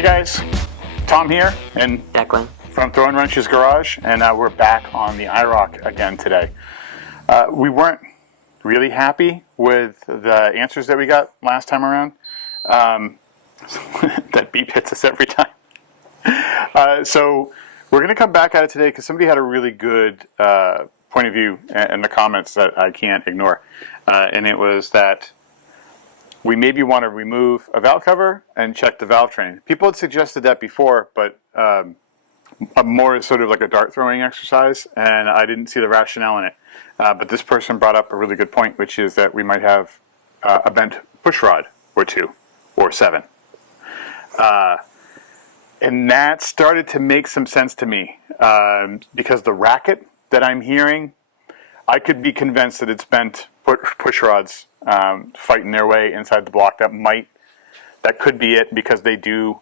Hey guys, Tom here, and Declan from Throwing Wrenches Garage, and we're back on the IROC again today. We weren't really happy with the answers that we got last time around. That beep hits us every time. So we're going to come back at it today because somebody had a really good point of view in the comments that I can't ignore. And it was that we maybe want to remove a valve cover and check the valve train. People had suggested that before, but more sort of like a dart throwing exercise, and I didn't see the rationale in it. But this person brought up a really good point, which is that we might have a bent push rod or two or seven. And that started to make some sense to me because the racket that I'm hearing, I could be convinced that it's bent push rods fighting their way inside the block. That could be it, because they do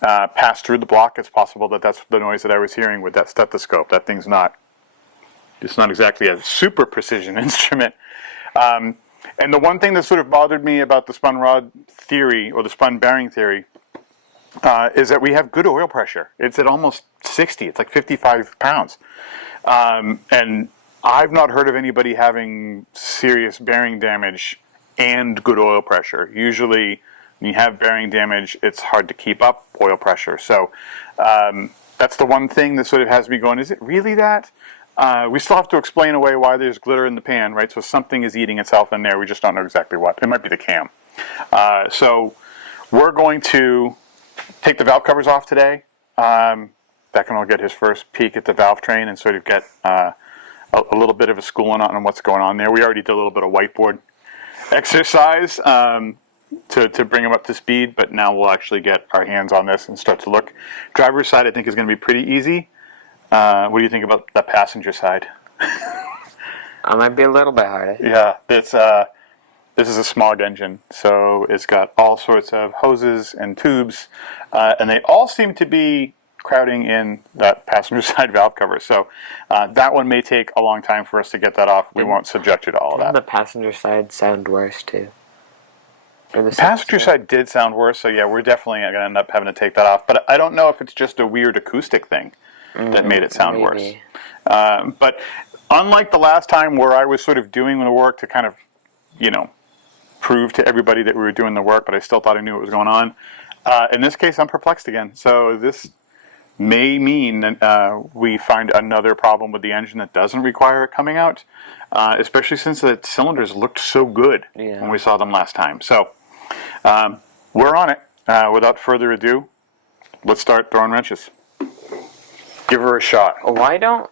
pass through the block. It's possible that that's the noise that I was hearing with that stethoscope. That thing's it's not exactly a super precision instrument. And the one thing that sort of bothered me about the spun rod theory, or the spun bearing theory, is that we have good oil pressure. It's at almost 60. It's like 55 pounds. And I've not heard of anybody having serious bearing damage and good oil pressure. Usually, when you have bearing damage, it's hard to keep up oil pressure. So that's the one thing that sort of has me going, is it really that? We still have to explain away why there's glitter in the pan, right? So something is eating itself in there. We just don't know exactly what. It might be the cam. So we're going to take the valve covers off today. Declan will get his first peek at the valve train and sort of get a little bit of a schooling on what's going on there. We already did a little bit of whiteboard exercise to bring him up to speed, but now we'll actually get our hands on this and start to look. Driver's side, I think, is going to be pretty easy. What do you think about the passenger side? It might be a little bit harder. Yeah, this is a Smog engine, so it's got all sorts of hoses and tubes, and they all seem to be crowding in that passenger side valve cover. So that one may take a long time for us to get that off. We won't subject you to all of that. The passenger side sound worse too. The passenger side did sound worse, so yeah, we're definitely going to end up having to take that off. But I don't know if it's just a weird acoustic thing that made it sound worse. But unlike the last time where I was sort of doing the work to kind of, prove to everybody that we were doing the work, but I still thought I knew what was going on, in this case, I'm perplexed again. So this may mean that we find another problem with the engine that doesn't require it coming out, especially since the cylinders looked so good when we saw them last time. So we're on it. Without further ado, let's start throwing wrenches. Give her a shot. Why don't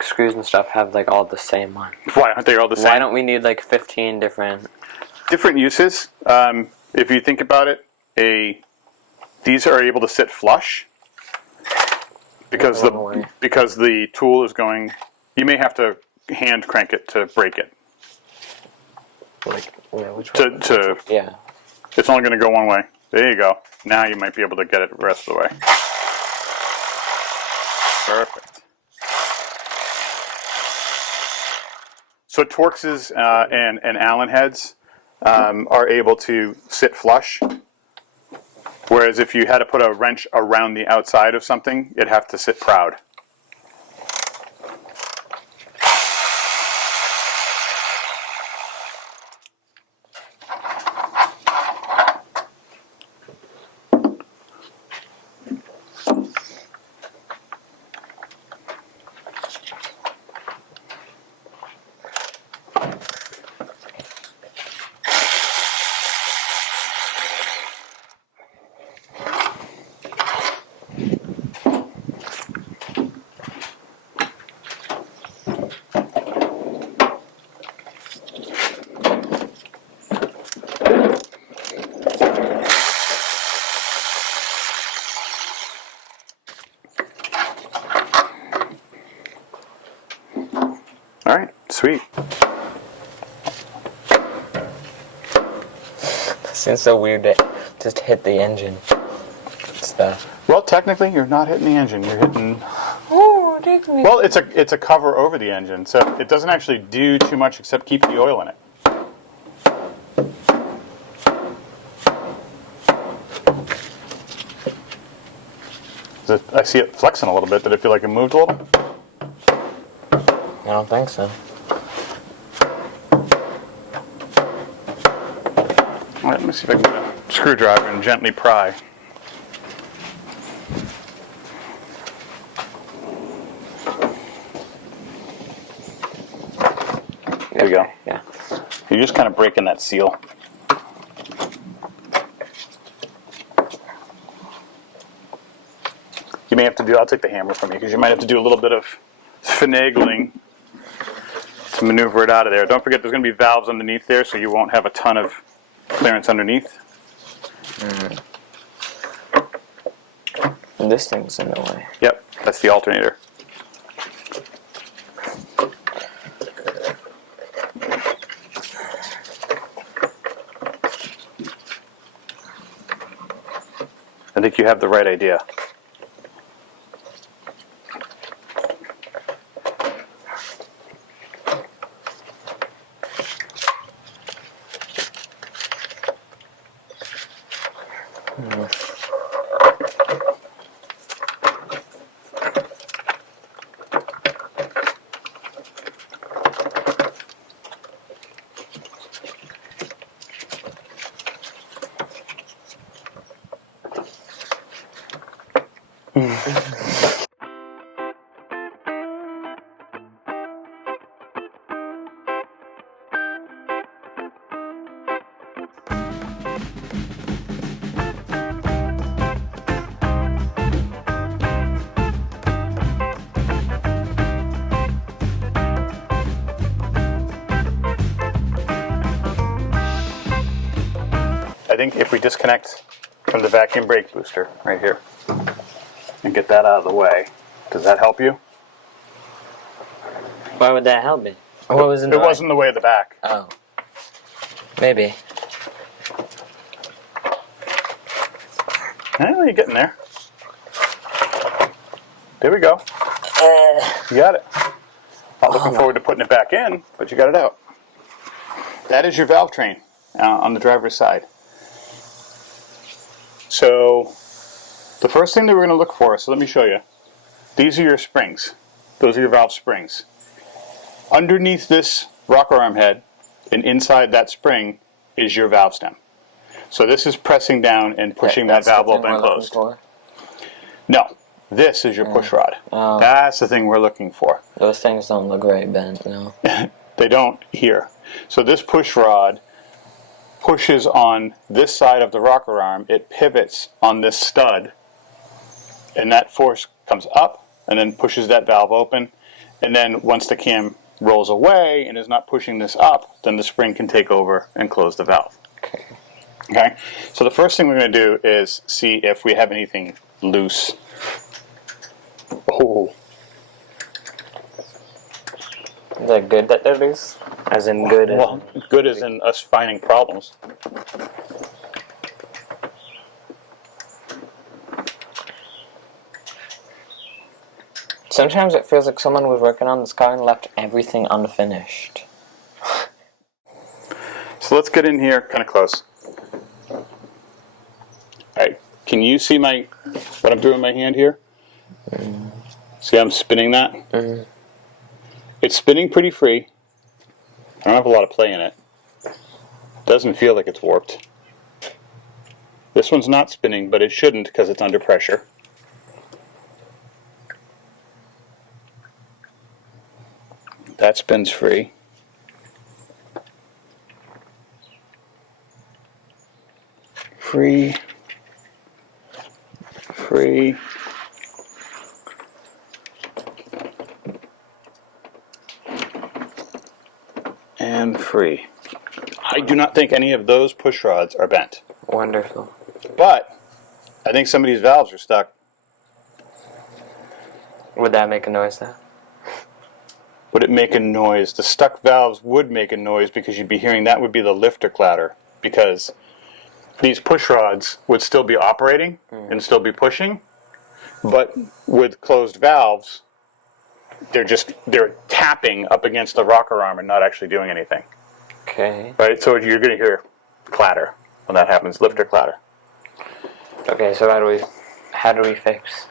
screws and stuff have all the same one? Why aren't they all the same? Why don't we need 15 different uses? If you think about it, these are able to sit flush because the tool is going. You may have to hand crank it to break it. Which one? Yeah. It's only going to go one way. There you go. Now you might be able to get it the rest of the way. Perfect. So Torxes and Allen heads are able to sit flush. Whereas if you had to put a wrench around the outside of something, it'd have to sit proud. All right, sweet. It seems so weird to just hit the engine stuff. Well, technically, you're not hitting the engine. You're hitting. Oh, well, it's a cover over the engine, so it doesn't actually do too much except keep the oil in it. I see it flexing a little bit. Did it feel like it moved a little? I don't think so. All right, let me see if I can get a screwdriver and gently pry. There we go. Yeah. You're just kind of breaking that seal. You may have to do, I'll take the hammer from you, because you might have to do a little bit of finagling to maneuver it out of there. Don't forget there's going to be valves underneath there, so you won't have a ton of clearance underneath. And this thing's in the way. Yep, that's the alternator. I think you have the right idea. I think if we disconnect from the vacuum brake booster right here and get that out of the way, does that help you? Why would that help me? What was in the It way? wasn't the way of the back. Oh. Maybe. Well, you're getting there. There we go. You got it. Not looking forward to putting it back in, but you got it out. That is your valve train on the driver's side. So the first thing that we're going to look for, so let me show you. These are your springs. Those are your valve springs. Underneath this rocker arm head and inside that spring is your valve stem. So this is pressing down and pushing that valve open and closed. No, this is your push rod. Oh. That's the thing we're looking for. Those things don't look right bent, no. They don't here. So this push rod pushes on this side of the rocker arm. It pivots on this stud, and that force comes up and then pushes that valve open. And then once the cam rolls away and is not pushing this up, then the spring can take over and close the valve. Okay, so the first thing we're going to do is see if we have anything loose. Oh. Is that good that they're loose? As in good as... Well, good as in us finding problems. Sometimes it feels like someone was working on this car and left everything unfinished. So let's get in here kind of close. Alright, can you see what I'm doing with my hand here? See how I'm spinning that? It's spinning pretty free. I don't have a lot of play in it. Doesn't feel like it's warped. This one's not spinning, but it shouldn't because it's under pressure. That spins free. Free. Free. And free. I do not think any of those push rods are bent. Wonderful. But I think some of these valves are stuck. Would that make a noise though? Would it make a noise? The stuck valves would make a noise because you'd be hearing that would be the lifter clatter, because these push rods would still be operating and still be pushing, but with closed valves, they're tapping up against the rocker arm and not actually doing anything. Okay. Right? So you're going to hear clatter when that happens, lifter clatter. Okay, so how do we fix?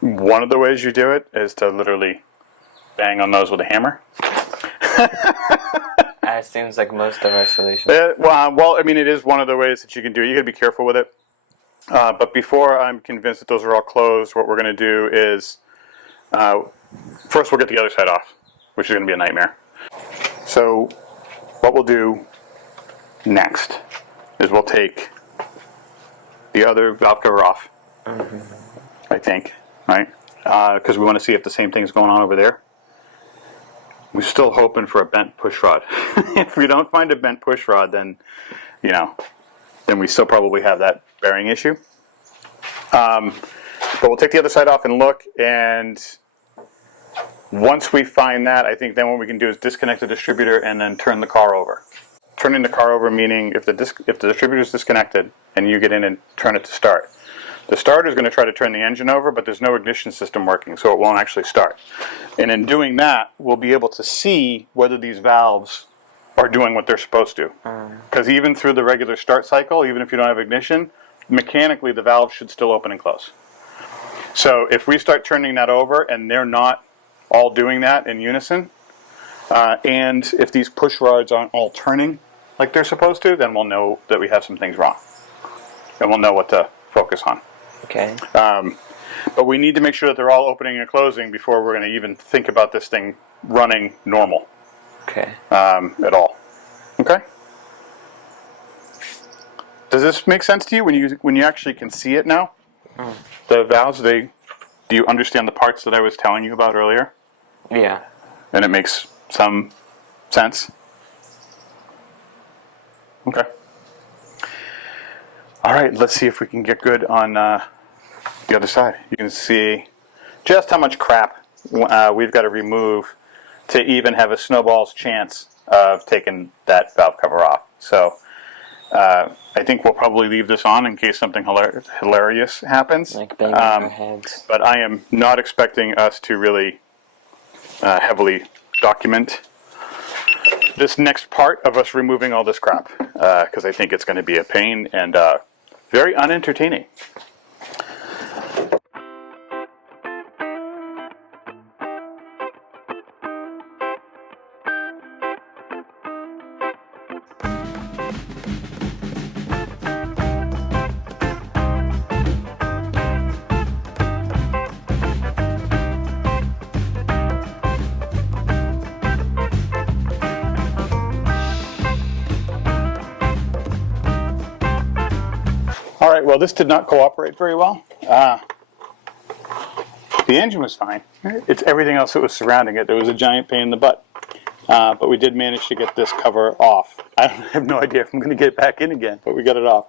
One of the ways you do it is to literally bang on those with a hammer. It seems like most of our solutions. Well, I mean, it is one of the ways that you can do it. You got to be careful with it. But before I'm convinced that those are all closed, what we're going to do is first we'll get the other side off, which is going to be a nightmare. So what we'll do next is we'll take the other valve cover off, I think, right? Because we want to see if the same thing's going on over there. We're still hoping for a bent push rod. If we don't find a bent push rod, then, then we still probably have that bearing issue. But we'll take the other side off and look, and once we find that, I think then what we can do is disconnect the distributor and then turn the car over. Turning the car over meaning if the distributor is disconnected and you get in and turn it to start. The starter is going to try to turn the engine over, but there's no ignition system working, so it won't actually start. And in doing that, we'll be able to see whether these valves are doing what they're supposed to. Because even through the regular start cycle, even if you don't have ignition, mechanically the valves should still open and close. So if we start turning that over and they're not all doing that in unison, and if these push rods aren't all turning like they're supposed to, then we'll know that we have some things wrong. And we'll know what to focus on. Okay. But we need to make sure that they're all opening and closing before we're going to even think about this thing running normal. Okay. At all. Okay? Does this make sense to you when you actually can see it now? The valves, do you understand the parts that I was telling you about earlier? Yeah. And it makes some sense? Okay. All right, let's see if we can get good on the other side. You can see just how much crap we've got to remove to even have a snowball's chance of taking that valve cover off. So I think we'll probably leave this on in case something hilarious happens. Like banging our heads. But I am not expecting us to really heavily document this next part of us removing all this crap, because I think it's going to be a pain and very unentertaining. All right, well, this did not cooperate very well. The engine was fine. It's everything else that was surrounding it. There was a giant pain in the butt. But we did manage to get this cover off. I have no idea if I'm going to get it back in again, but we got it off.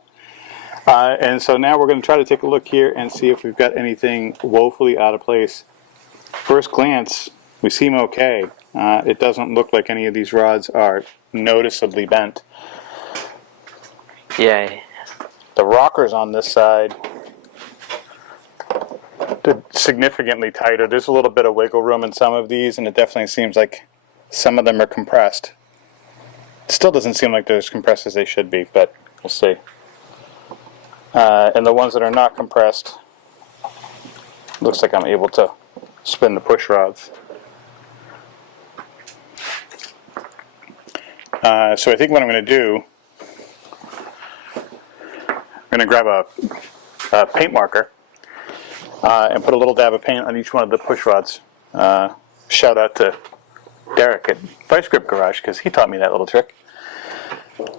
And so now we're going to try to take a look here and see if we've got anything woefully out of place. First glance, we seem okay. It doesn't look like any of these rods are noticeably bent. Yay. The rockers on this side, they're significantly tighter. There's a little bit of wiggle room in some of these, and it definitely seems like some of them are compressed. It still doesn't seem like they're as compressed as they should be, but we'll see. And the ones that are not compressed, looks like I'm able to spin the push rods. So I think what I'm going to do, I'm going to grab a paint marker and put a little dab of paint on each one of the push rods. Shout out to Derek at Vice Grip Garage because he taught me that little trick.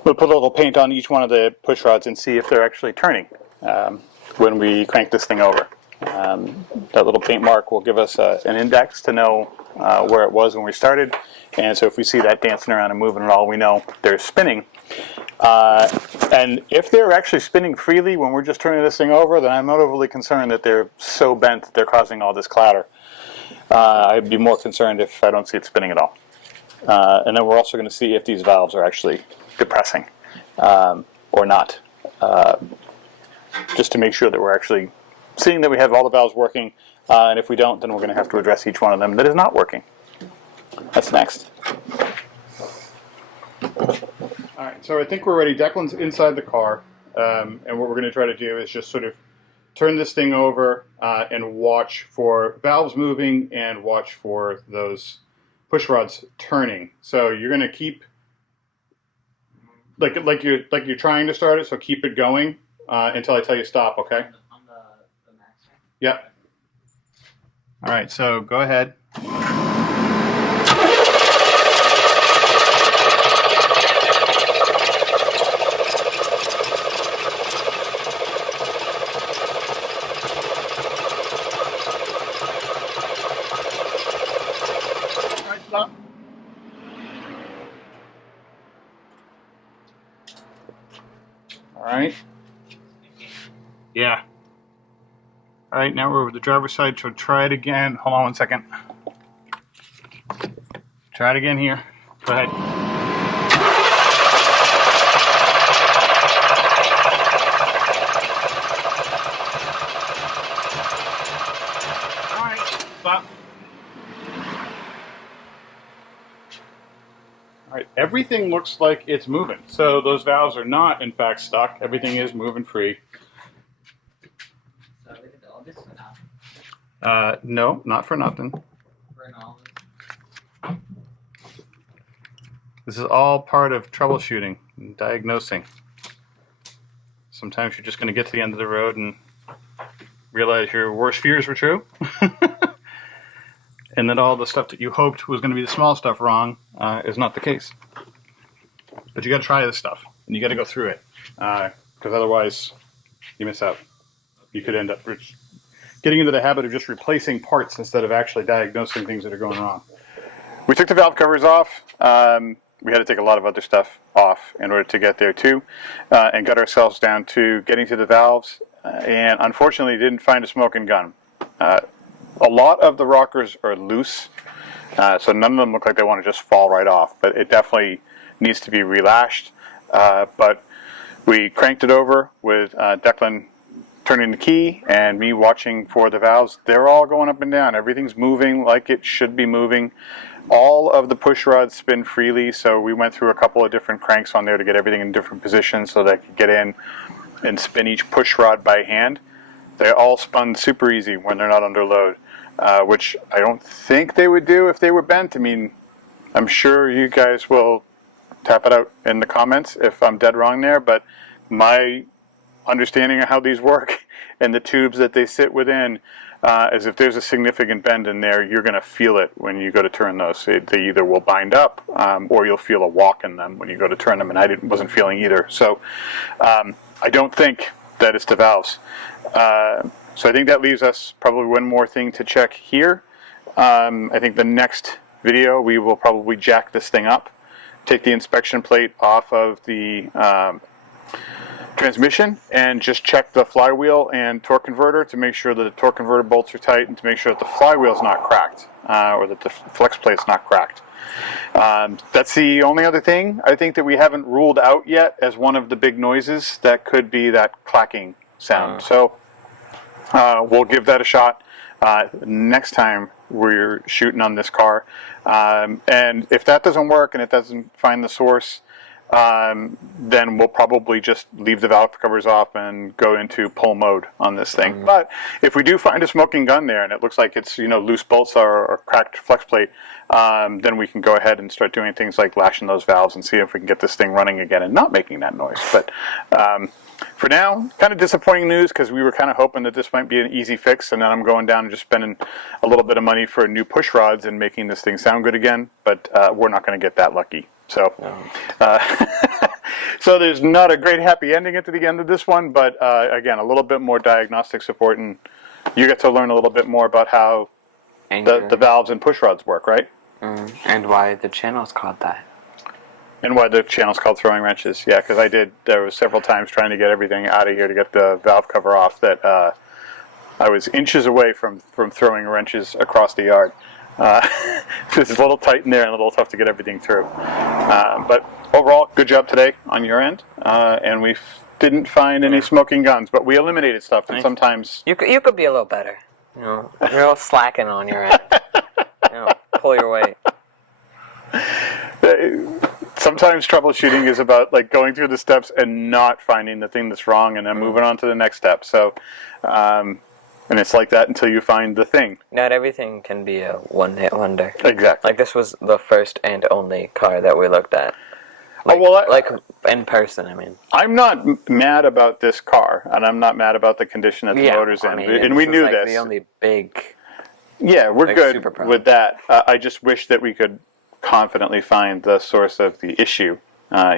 We'll put a little paint on each one of the push rods and see if they're actually turning when we crank this thing over. That little paint mark will give us an index to know where it was when we started. And so if we see that dancing around and moving at all, we know they're spinning. And if they're actually spinning freely when we're just turning this thing over, then I'm not overly concerned that they're so bent that they're causing all this clatter. I'd be more concerned if I don't see it spinning at all. And then we're also going to see if these valves are actually depressing or not, just to make sure that we're actually seeing that we have all the valves working. And if we don't, then we're going to have to address each one of them that is not working. That's next. All right, so I think we're ready. Declan's inside the car, and what we're going to try to do is just sort of turn this thing over and watch for valves moving and watch for those push rods turning. So you're going to keep like you're trying to start it. So keep it going until I tell you stop. Okay. On the max. Yep. All right. So go ahead. Stop. All right. Yeah. All right, now we're over the driver's side, so try it again. Hold on one second. Try it again here. Go ahead. All right, stop. All right, everything looks like it's moving. So those valves are not, in fact, stuck. Everything is moving free. So we did all this for now. No, not for nothing. For all This is all part of troubleshooting and diagnosing. Sometimes you're just going to get to the end of the road and realize your worst fears were true. And that all the stuff that you hoped was going to be the small stuff wrong is not the case. But you got to try this stuff, and you got to go through it, because otherwise you miss out. You could end up getting into the habit of just replacing parts instead of actually diagnosing things that are going wrong. We took the valve covers off. We had to take a lot of other stuff off in order to get there too, and got ourselves down to getting to the valves, and unfortunately didn't find a smoking gun. A lot of the rockers are loose, so none of them look like they want to just fall right off, but it definitely needs to be relashed. But we cranked it over with Declan turning the key and me watching for the valves. They're all going up and down. Everything's moving like it should be moving. All of the push rods spin freely, so we went through a couple of different cranks on there to get everything in different positions so that I could get in and spin each push rod by hand. They all spun super easy when they're not under load, which I don't think they would do if they were bent. I mean, I'm sure you guys will tap it out in the comments if I'm dead wrong there, but my understanding of how these work and the tubes that they sit within is if there's a significant bend in there, you're going to feel it when you go to turn those. They either will bind up or you'll feel a walk in them when you go to turn them, and I wasn't feeling either. So I don't think that it's the valves. So I think that leaves us probably one more thing to check here. I think the next video we will probably jack this thing up, take the inspection plate off of the transmission, and just check the flywheel and torque converter to make sure that the torque converter bolts are tight and to make sure that the flywheel is not cracked or that the flex plate's not cracked. That's the only other thing I think that we haven't ruled out yet as one of the big noises that could be that clacking sound. So we'll give that a shot next time we're shooting on this car. And if that doesn't work and it doesn't find the source, then we'll probably just leave the valve covers off and go into pull mode on this thing. But if we do find a smoking gun there and it looks like it's, you know, loose bolts or cracked flex plate, then we can go ahead and start doing things like lashing those valves and see if we can get this thing running again and not making that noise. But for now, kind of disappointing news, because we were kind of hoping that this might be an easy fix, and then I'm going down and just spending a little bit of money for new push rods and making this thing sound good again. But we're not going to get that lucky. So, so there's not a great happy ending at the end of this one, but again, a little bit more diagnostic support, and you get to learn a little bit more about how the valves and push rods work, right? And why the channel's called that. And why the channel's called throwing wrenches. Yeah, because there was several times trying to get everything out of here to get the valve cover off that I was inches away from throwing wrenches across the yard. It's a little tight in there and a little tough to get everything through. But overall, good job today on your end. And we didn't find any smoking guns, but we eliminated stuff. And sometimes you could be a little better. You know, you're all slacking on your end. You know, pull your weight. sometimes troubleshooting is about like going through the steps and not finding the thing that's wrong and then moving on to the next step. So, and it's like that until you find the thing. Not everything can be a one-hit wonder. Exactly. Like, this was the first and only car that we looked at. Like, like in person, I mean. I'm not mad about this car, and I'm not mad about the condition that the motor's in. I mean, And we knew this. The only big. Yeah, we're like, good super problem. with that. I just wish that we could confidently find the source of the issue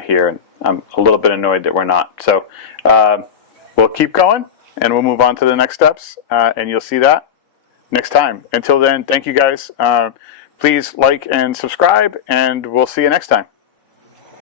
here, and I'm a little bit annoyed that we're not. So we'll keep going, and we'll move on to the next steps, and you'll see that next time. Until then, thank you guys. Please like and subscribe, and we'll see you next time.